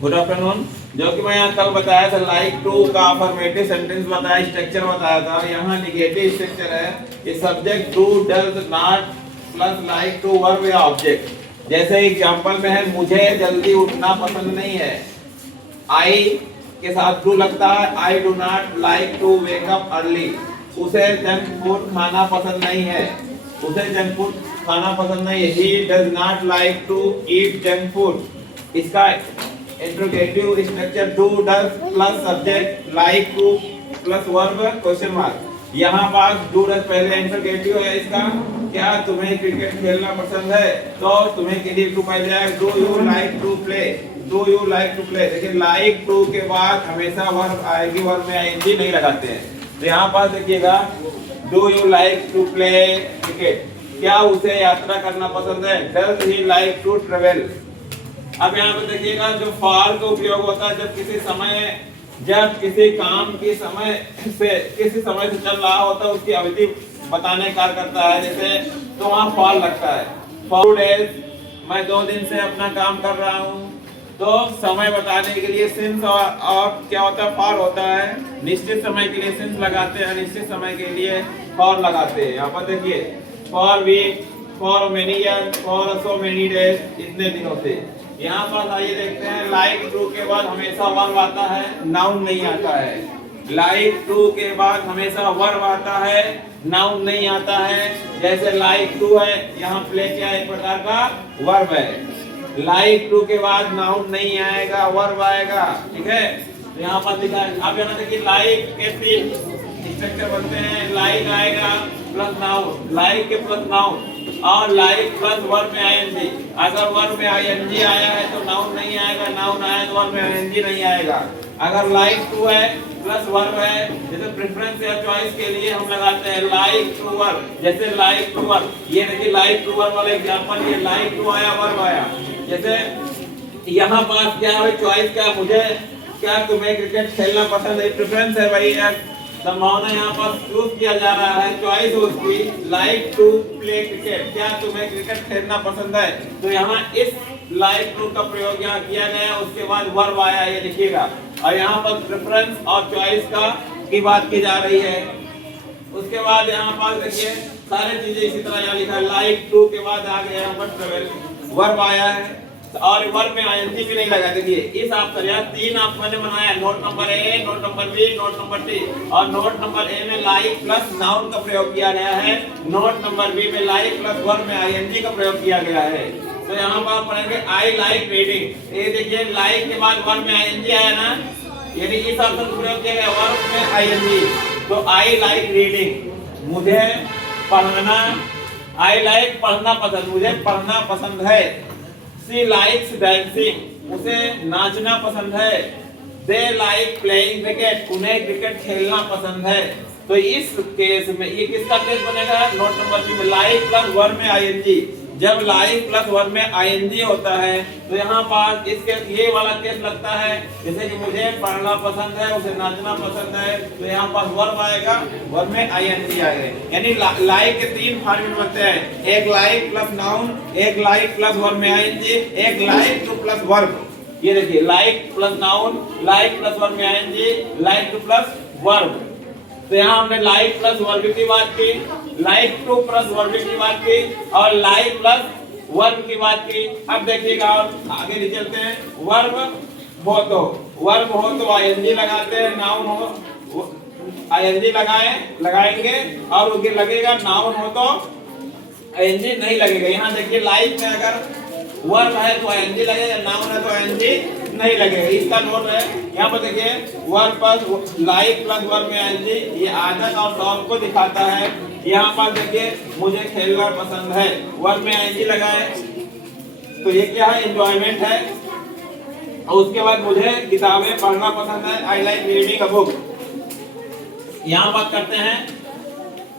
Good afternoon. जो कि मैं यहाँ कल बताया था लाइक टू का अफर्मेटिव सेंटेंस बताया, स्ट्रक्चर बताया था। यहाँ निगेटिव स्ट्रक्चर है कि subject do does not plus like to verb या ऑब्जेक्ट। जैसे एग्जांपल में है मुझे जल्दी उठना पसंद नहीं है, आई के साथ डू लगता है। I do not like to wake up early. उसे जंक फूड खाना पसंद नहीं है, उसे जंक फूड खाना पसंद नहीं है। He does not like to eat junk food. इसका interrogative structure do does plus subject like to plus verb question mark. यहाँ पास डू डज पहले इंट्रोगेटिव है इसका। क्या तुम्हें क्रिकेट खेलना पसंद है? तो तुम्हें के लिए टू पहले आएगा। Do you like to play, do you like to play. देखिए लाइक टू के बाद हमेशा वर्ब आएगी, वर्ब में आईएनजी नहीं लगाते हैं। तो यहाँ पास देखिएगा do you like to play cricket. क्या उसे यात्रा करना पसंद है? Does he like to travel. अब यहाँ पे देखिएगा जो फॉर का उपयोग होता है जब किसी काम की किसी समय से चल रहा होता है उसकी अवधि बताने कार्य करता है। जैसे तो वहाँ फॉर लगता है। फॉर डेज, मैं 2 दिन से अपना काम कर रहा हूँ। तो समय बताने के लिए सिंस और क्या होता है? फॉर होता है। निश्चित समय के लिए सिंस लगाते हैं, अनिश्चित समय के लिए फॉर लगाते हैं। यहाँ पर देखिए for week, for many year, for so many days, इतने दिनों से। यहाँ पर आइए देखते हैं लाइक टू के बाद हमेशा वर्ब आता है, नाउन नहीं आता है। लाइक टू के बाद हमेशा वर्ब आता है, नाउन नहीं आता है। जैसे लाइक टू है, यहाँ प्ले क्या एक प्रकार का वर्ब है। लाइक टू के बाद नाउन नहीं आएगा, वर्ब आएगा। ठीक है, तो यहाँ पर लिखा है। अब यहाँ देखिए लाइक के 3 स्ट्रक्चर बनते हैं। लाइक आएगा प्लस नाउन, लाइक के प्लस नाउन, और लाइक प्लस वर्ब में आईएनजी। अगर वर्ब में आईएनजी आया है तो नाउन नहीं आएगा, नाउन आया तो वर्ब में आईएनजी नहीं आएगा। अगर लाइक टू है प्लस वर्ब है, जैसे प्रेफरेंस या चॉइस के लिए हम लगाते हैं लाइक टू वर्ब। जैसे लाइक टू वर्ब, ये देखिए लाइक टू वर्ब वाला एग्जांपल, ये लाइक टू आया, वर्ब आया। जैसे यहाँ पास क्या है? चॉइस का, मुझे क्या तुम्हें क्रिकेट खेलना पसंद है? प्रेफरेंस है भाई, संभावना यहाँ पर चूज किया जा रहा है। चॉइस उसकी लाइक टू प्ले क्रिकेट, क्या तुम्हें क्रिकेट खेलना पसंद है? तो यहाँ इस लाइक टू का प्रयोग यहाँ किया गया, उसके बाद वर्ब आया, ये लिखिएगा। और यहाँ पर प्रेफरेंस और चॉइस की बात की जा रही है। उसके बाद यहाँ पर देखिए सारी चीजें इसी तरह यहाँ लिखा है। लाइक टू के बाद आ गया यहाँ पर ट्रेवल, वर्ब आया है और वर्ब में आईएनजी भी नहीं लगा। देखिए इस ऑप्शन यहाँ 3 ऑप्शन बनाया, note number A, note number B, note number D. और नोट नंबर ए में लाइक प्लस नाउन का प्रयोग किया गया है, नोट नंबर बी में लाइक प्लस वर्ब में आईएनजी का प्रयोग किया गया है। तो यहाँ पर आप पढ़ेंगे आई लाइक रीडिंग। ये देखिए लाइक के बाद वर्ब में आईएनजी आया ना, यानी इस ऑप्शन का प्रयोग किया गया वर्ब में आईएनजी। तो आई लाइक रीडिंग, मुझे पढ़ना, आई लाइक पढ़ना पसंद, मुझे पढ़ना पसंद है। She likes dancing, उसे नाचना पसंद है। They like playing cricket, उन्हें क्रिकेट खेलना पसंद है। तो इस केस में ये किसका केस बनेगा? नोट नंबर बी में लाइक प्लस वर्ब में आईएनजी। जब लाइक प्लस वर्ब में आईएनजी होता है तो यहाँ पर इसके ये वाला केस लगता है। जैसे कि मुझे पढ़ना पसंद है, उसे नाचना पसंद है, तो यहाँ पर वर्ब आएगा, वर्ब में आईएनजी आएगा। यानी लाइक के 3 फॉर्मेट बनते हैं, एक लाइक प्लस नाउन, एक लाइक प्लस वर्ब में आईएनजी, एक लाइक टू प्लस वर्ब। ये देखिए like plus noun, like plus verb में ING, like to plus verb. तो यहाँ हमने लाइक प्लस वर्ब की बात की, लाइक टू प्लस वर्ब की बात की, और लाइक प्लस वर्ब की बात की। अब देखिएगा और आगे चलते हैं। वर्ब हो तो आईएनजी लगाते हैं, नाउन हो आईएनजी लगाएंगे, और उनके लगेगा नाउन हो तो आईएनजी नहीं लगेगा। यहाँ देखिए लाइक में अगर वर्ब है तो आईएनजी लगेगा, नाउन है तो आईएनजी नहीं लगेगा। इसका नोट है, यहाँ पर देखिए verb plus like plus verb में आईएनजी, ये आदत और शौक को दिखाता है। यहाँ पर देखिए मुझे खेलना पसंद है, वर्ब में आईएनजी लगा है, तो ये क्या है? एंजॉयमेंट है। और उसके बाद मुझे किताबें पढ़ना पसंद है, I like reading a book. यहाँ बात करते हैं,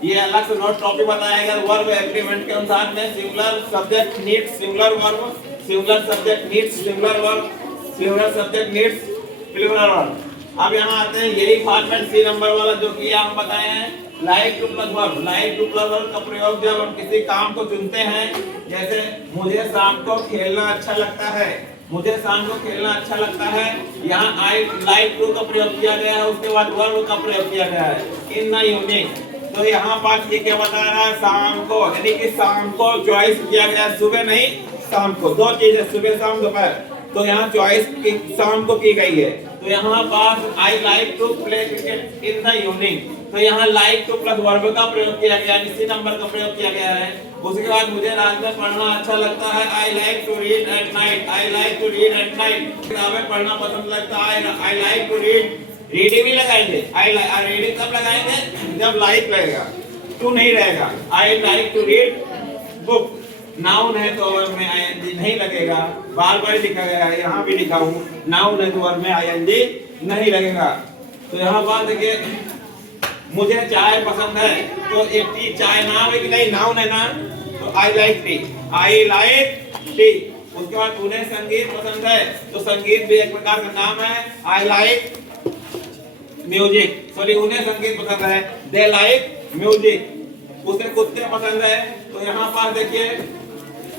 ये अलग से नोट टॉपिक बताया गया वर्ब एग्रीमेंट के अनुसार में। Singular subject needs singular verb, singular subject needs singular verb, singular subject needs plural verb. अब यहाँ आते हैं यही फॉर्मेट सी नंबर वाला जो कि हम बताए हैं, like to plus verb. Like to plus verb का प्रयोग जब हम किसी काम को चुनते हैं, जैसे मुझे शाम को खेलना अच्छा लगता है, मुझे शाम को खेलना अच्छा लगता है। यहाँ आई लाइक टू का प्रयोग किया गया है, उसके बाद वर्ब का प्रयोग किया गया है इन द इवनिंग। तो यहाँ पास ये क्या बता रहा है, शाम को, यानी कि शाम को चॉइस किया गया, सुबह नहीं शाम को, दो चीजें सुबह शाम दोपहर, तो यहाँ चॉइस शाम को की गई है। तो यहाँ पास I like to play cricket in the evening, तो यहाँ लाइक टू प्लस वर्ब का प्रयोग किया गया, इसी नंबर का प्रयोग किया गया है। उसके बाद मुझे रात में पढ़ना अच्छा लगता है, I like to read at night, I like to read at night, किताबें पढ़ना पसंद लगता है, I like to read, reading भी लगाएंगे, आई रीडिंग कब लगाएंगे, जब लाइक लगेगा, टू नहीं रहेगा, I like to read book, noun है तो वर्ब में आईएनजी नहीं लगेगा, बार बार लिखा गया है, यहाँ भी लिखा हूँ, नाउन है तो वर्ब में आईएनजी नहीं लगेगा। तो यहाँ बात देखिए, मुझे चाय पसंद है, तो एक टी चाय नाम है कि नहीं, नाउन है ना, तो I like T, I like T. उसके बाद उन्हें संगीत पसंद है, तो संगीत भी एक प्रकार का नाम है, आई लाइक म्यूजिक, सॉरी उन्हें संगीत पसंद है, दे लाइक म्यूजिक। उसे कुत्ते पसंद है, तो यहाँ पास देखिए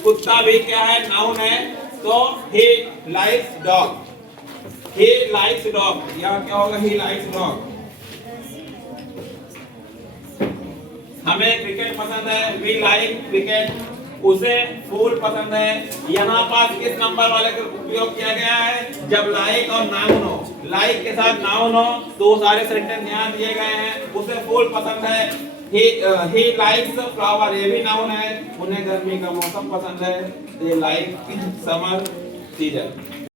कुत्ता भी क्या है, नाउन है, तो he likes dog, he likes dog, यहाँ क्या होगा, he likes dog। हमें क्रिकेट पसंद है, we like cricket, उसे फूल पसंद है। यहाँ पास किस नंबर वाले का उपयोग किया गया है, जब लाइक और नाउन हो, लाइक के साथ नाउन हो तो सारे सेंटेंस यहाँ दिए गए हैं। उसे फूल पसंद है, he likes flower, ये भी नाउन है। उन्हें गर्मी का मौसम पसंद है, they like summer season।